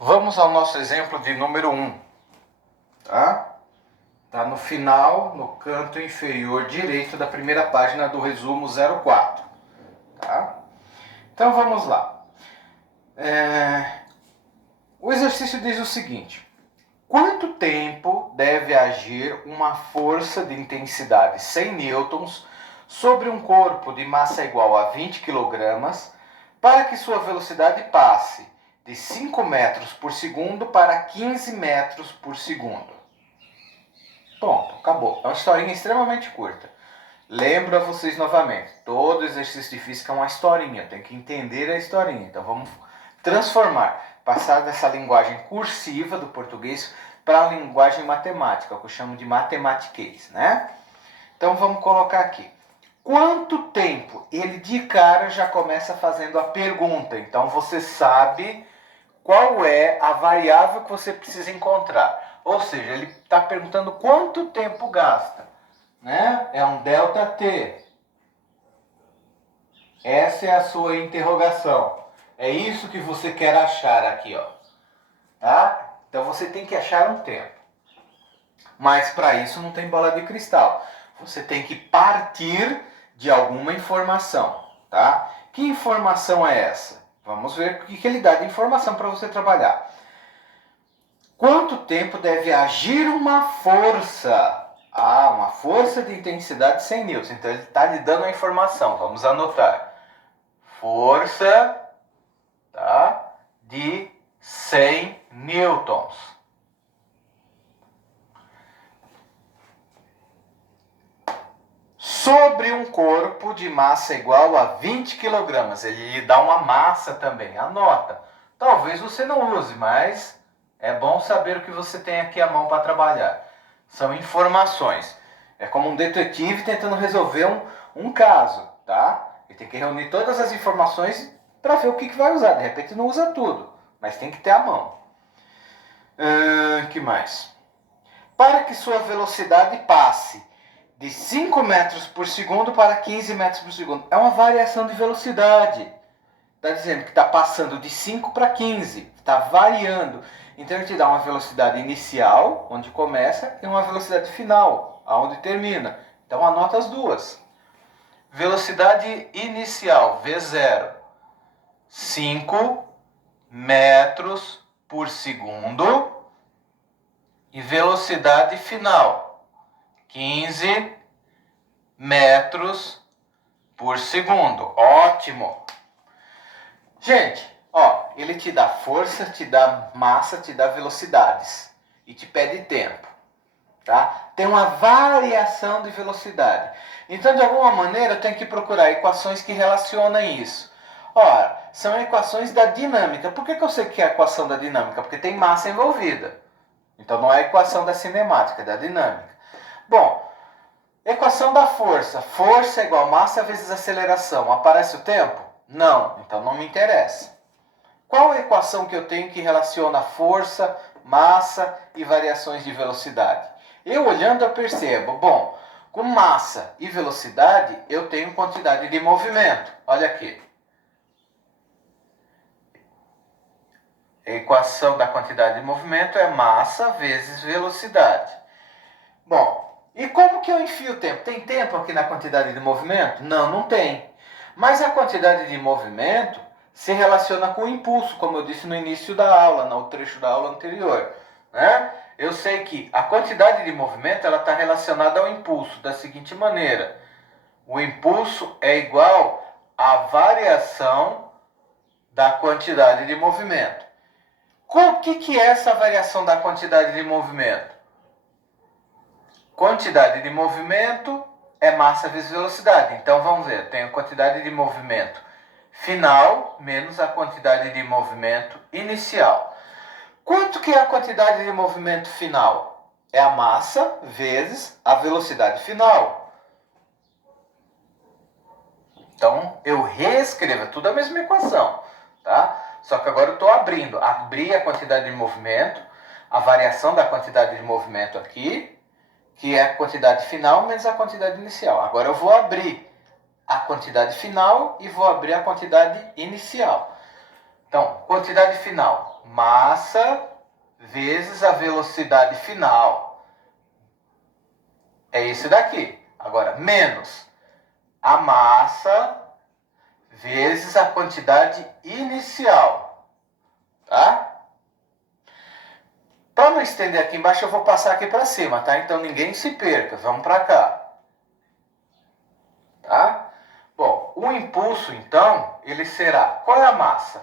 Vamos ao nosso exemplo de número 1, tá? Tá no final, no canto inferior direito da primeira página do resumo 04, tá? Então vamos lá. O exercício diz o seguinte: quanto tempo deve agir uma força de intensidade 100 newtons sobre um corpo de massa igual a 20 kg para que sua velocidade passe de 5 metros por segundo para 15 metros por segundo? Ponto, acabou. É uma historinha extremamente curta. Lembro a vocês novamente, todo exercício de física é uma historinha, tem que entender a historinha. Então vamos transformar, passar dessa linguagem cursiva do português para a linguagem matemática, que eu chamo de matematiquês, né? Então vamos colocar aqui. Quanto tempo? Ele de cara já começa fazendo a pergunta, então você sabe qual é a variável que você precisa encontrar. Ou seja, ele está perguntando quanto tempo gasta, né? É um ΔT. Essa é a sua interrogação. É isso que você quer achar aqui, ó. Tá? Então você tem que achar um tempo. Mas para isso não tem bola de cristal. Você tem que partir de alguma informação, tá? Que informação é essa? Vamos ver o que ele dá de informação para você trabalhar. Quanto tempo deve agir uma força? Ah, uma força de intensidade 100 newtons. Então ele está lhe dando a informação. Vamos anotar. Força, tá, de 100 newtons. Sobre um corpo de massa igual a 20 kg. Ele lhe dá uma massa também. Anota. Talvez você não use, mas é bom saber o que você tem aqui à mão para trabalhar. São informações. É como um detetive tentando resolver um caso, tá? Ele tem que reunir todas as informações para ver o que vai usar. De repente não usa tudo, mas tem que ter à mão. Que mais? Para que sua velocidade passe de 5 metros por segundo para 15 metros por segundo. É uma variação de velocidade. Está dizendo que está passando de 5 para 15. Está variando. Então ele te dá uma velocidade inicial, onde começa, e uma velocidade final, aonde termina. Então anota as duas. Velocidade inicial, V0, 5 metros por segundo. E velocidade final, 15 metros por segundo. Ótimo! Gente, ó, ele te dá força, te dá massa, te dá velocidades e te pede tempo, tá? Tem uma variação de velocidade. Então, de alguma maneira, eu tenho que procurar equações que relacionam isso. Ora, são equações da dinâmica. Por que eu sei que é a equação da dinâmica? Porque tem massa envolvida. Então, não é a equação da cinemática, é da dinâmica. Bom, equação da força. Força é igual a massa vezes aceleração. Aparece o tempo? Não, então não me interessa. Qual a equação que eu tenho que relaciona força, massa e variações de velocidade? Eu olhando eu percebo, bom, com massa e velocidade eu tenho quantidade de movimento. Olha aqui. A equação da quantidade de movimento é massa vezes velocidade. Bom, e como que eu enfio o tempo? Tem tempo aqui na quantidade de movimento? Não, não tem. Mas a quantidade de movimento se relaciona com o impulso, como eu disse no início da aula, no trecho da aula anterior, né? Eu sei que a quantidade de movimento ela está relacionada ao impulso da seguinte maneira: o impulso é igual à variação da quantidade de movimento. O que é essa variação da quantidade de movimento? Quantidade de movimento é massa vezes velocidade. Então vamos ver, eu tenho a quantidade de movimento final menos a quantidade de movimento inicial. Quanto que é a quantidade de movimento final? É a massa vezes a velocidade final. Então eu reescrevo, é tudo a mesma equação, tá? Só que agora eu estou abrindo. Abri a quantidade de movimento, a variação da quantidade de movimento aqui, que é a quantidade final menos a quantidade inicial. Agora eu vou abrir a quantidade final e vou abrir a quantidade inicial. Então, quantidade final, massa vezes a velocidade final. É esse daqui. Agora, menos a massa vezes a quantidade inicial. Tá? Para não estender aqui embaixo, eu vou passar aqui para cima, tá? Então ninguém se perca. Vamos para cá. Tá? Bom, o impulso, então, ele será... Qual é a massa?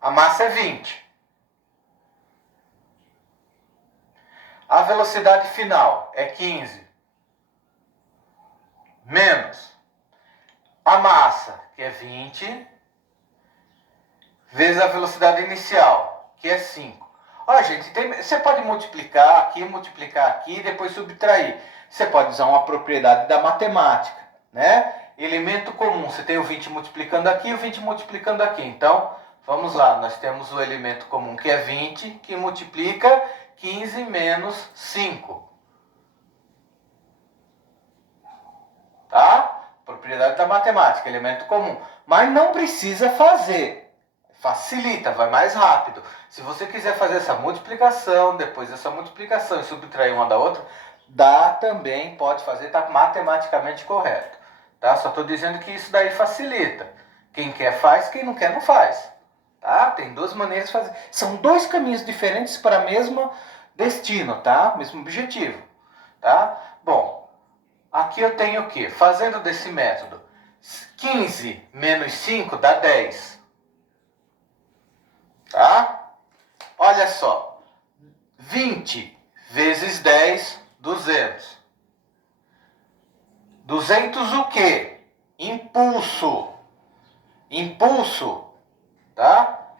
A massa é 20. A velocidade final é 15. Menos a massa, que é 20, vezes a velocidade inicial, que é 5. Ó, gente, você pode multiplicar aqui e depois subtrair. Você pode usar uma propriedade da matemática, né? Elemento comum, você tem o 20 multiplicando aqui e o 20 multiplicando aqui. Então, vamos lá, nós temos o elemento comum, que é 20, que multiplica 15 menos 5. Tá? Propriedade da matemática, elemento comum. Mas não precisa fazer. Facilita, vai mais rápido. Se você quiser fazer essa multiplicação, depois dessa multiplicação e subtrair uma da outra, dá também, pode fazer, está matematicamente correto. Tá? Só estou dizendo que isso daí facilita. Quem quer faz, quem não quer não faz. Tá? Tem duas maneiras de fazer. São dois caminhos diferentes para o mesmo destino, tá? Mesmo objetivo. Tá? Bom, aqui eu tenho o quê? Fazendo desse método, 15 menos 5 dá 10. Tá? Olha só. 20 vezes 10, 200. 200 o quê? Impulso. Impulso, tá?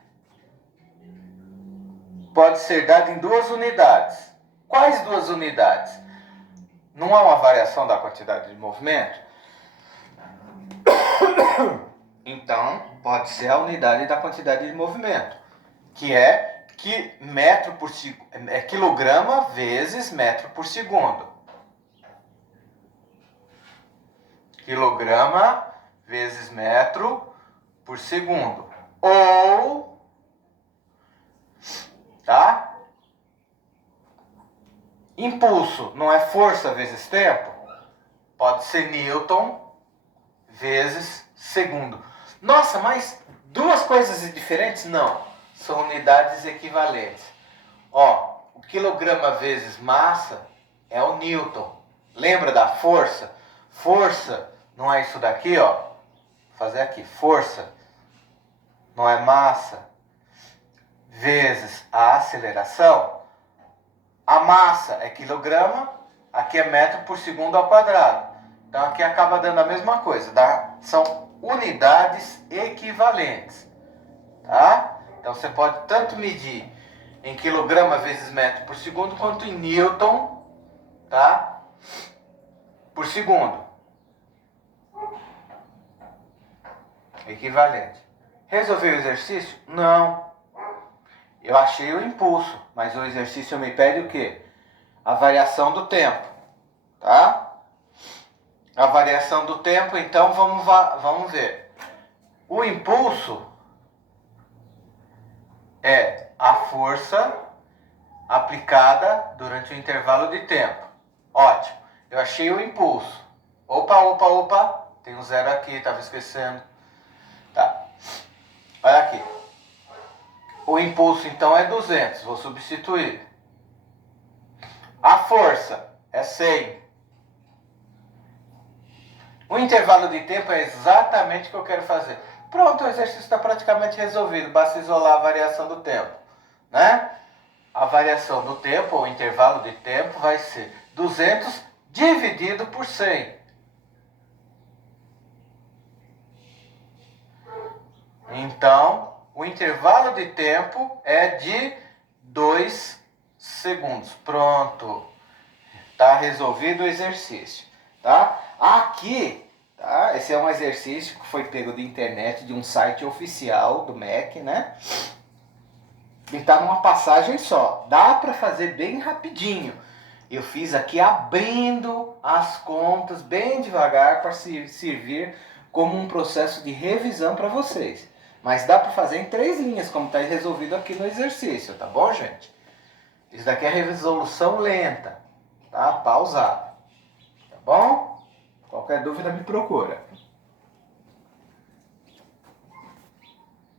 Pode ser dado em duas unidades. Quais duas unidades? Não há uma variação da quantidade de movimento? Então, pode ser a unidade da quantidade de movimento, que é quilograma vezes metro por segundo. Quilograma vezes metro por segundo. Ou, tá? Impulso não é força vezes tempo? Pode ser Newton vezes segundo. Nossa, mas duas coisas diferentes? Não. São unidades equivalentes. Ó, o quilograma vezes massa é o Newton. Lembra da força? Força não é isso daqui, ó. Vou fazer aqui. Força não é massa vezes a aceleração. A massa é quilograma, aqui é metro por segundo ao quadrado. Então aqui acaba dando a mesma coisa, tá? São unidades equivalentes, tá? Então você pode tanto medir em quilograma vezes metro por segundo, quanto em Newton, tá? Por segundo. Equivalente. Resolveu o exercício? Não. Eu achei o impulso, mas o exercício me pede o quê? A variação do tempo, tá? A variação do tempo, então vamos ver. O impulso é a força aplicada durante o intervalo de tempo. Ótimo, eu achei o impulso. Opa, tem um zero aqui, estava esquecendo. Tá, olha aqui. O impulso, então, é 200. Vou substituir. A força é 100. O intervalo de tempo é exatamente o que eu quero fazer. Pronto, o exercício está praticamente resolvido. Basta isolar a variação do tempo, né? A variação do tempo, ou o intervalo de tempo, vai ser 200 dividido por 100. Então, o intervalo de tempo é de 2 segundos. Pronto. Está resolvido o exercício. Tá? Aqui, tá? Esse é um exercício que foi pego de internet, de um site oficial do MEC, né? E está numa passagem só. Dá para fazer bem rapidinho. Eu fiz aqui abrindo as contas bem devagar para servir como um processo de revisão para vocês. Mas dá para fazer em 3 linhas, como está resolvido aqui no exercício, tá bom, gente? Isso daqui é resolução lenta, tá? Pausada, tá bom? Qualquer dúvida me procura.